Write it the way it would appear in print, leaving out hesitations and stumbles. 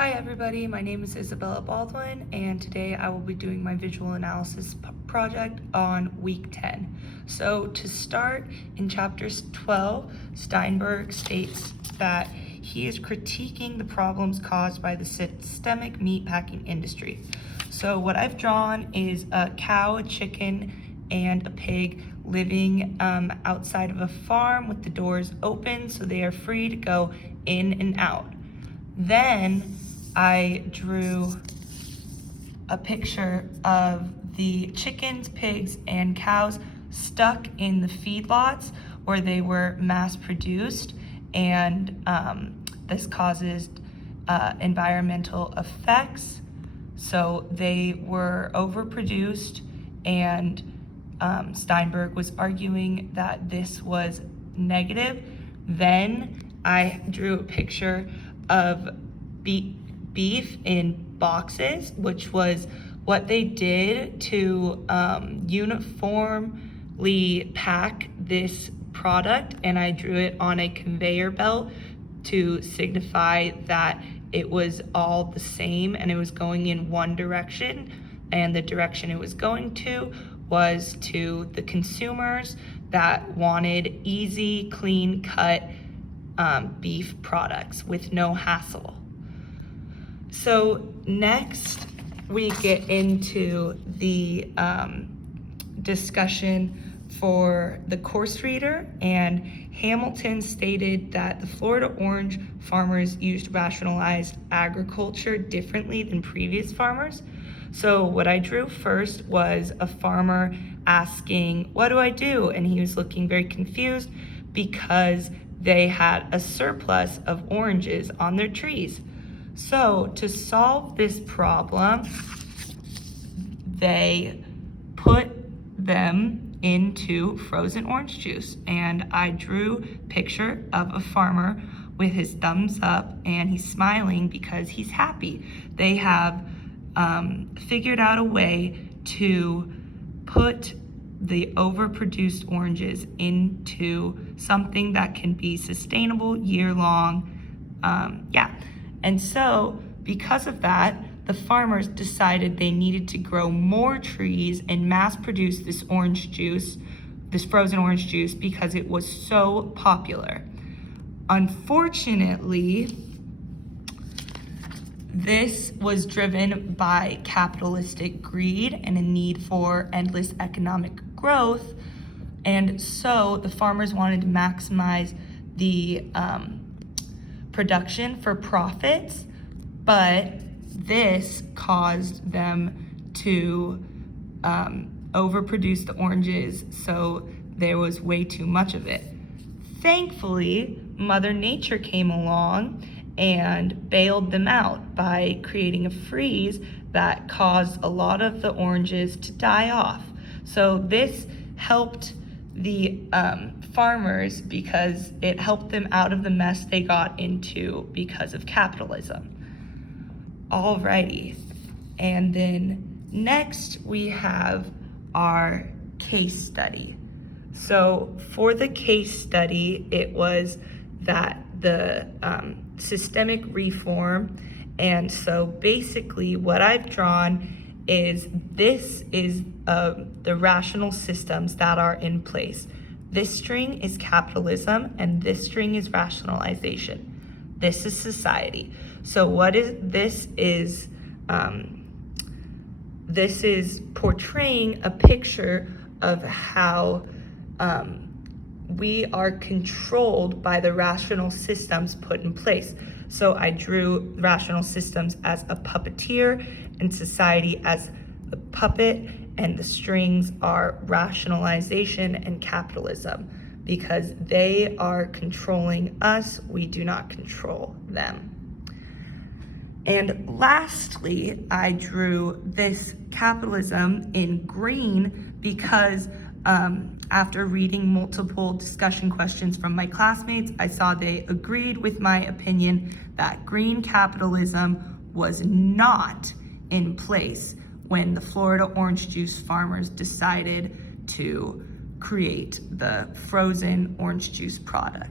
Hi everybody, my name is Isabella Baldwin, and today I will be doing my visual analysis project on week 10. So to start, in chapters 12, Steinberg states that he is critiquing the problems caused by the systemic meatpacking industry. So what I've drawn is a cow, a chicken, and a pig living outside of a farm with the doors open so they are free to go in and out. Then I drew a picture of the chickens, pigs, and cows stuck in the feedlots where they were mass produced, and this causes environmental effects. So they were overproduced, and Steinberg was arguing that this was negative. Then I drew a picture of beef in boxes, which was what they did to uniformly pack this product, and I drew it on a conveyor belt to signify that it was all the same and it was going in one direction, and the direction it was going to was to the consumers that wanted easy, clean cut beef products with no hassle. So next we get into the discussion for the course reader, and Hamilton stated that the Florida orange farmers used rationalized agriculture differently than previous farmers. So what I drew first was a farmer asking, "What do I do?" And he was looking very confused because they had a surplus of oranges on their trees. So to solve this problem, they put them into frozen orange juice. And I drew a picture of a farmer with his thumbs up, and he's smiling because he's happy. They have figured out a way to put the overproduced oranges into something that can be sustainable year-long. And so because of that, the farmers decided they needed to grow more trees and mass produce this orange juice, this frozen orange juice, because it was so popular. Unfortunately, this was driven by capitalistic greed and a need for endless economic growth. And so the farmers wanted to maximize the production for profits, but this caused them to overproduce the oranges, so there was way too much of it. Thankfully, Mother Nature came along and bailed them out by creating a freeze that caused a lot of the oranges to die off. So this helped the farmers because it helped them out of the mess they got into because of capitalism. Alrighty, and then next we have our case study. So for the case study, it was that the systemic reform, and so basically what I've drawn is this is the rational systems that are in place. This string is capitalism, and this string is rationalization. This is society. So what is this is portraying a picture of how we are controlled by the rational systems put in place. So I drew rational systems as a puppeteer and society as the puppet, and the strings are rationalization and capitalism because they are controlling us. We do not control them. And lastly, I drew this capitalism in green because after reading multiple discussion questions from my classmates, I saw they agreed with my opinion that green capitalism was not in place when the Florida orange juice farmers decided to create the frozen orange juice product.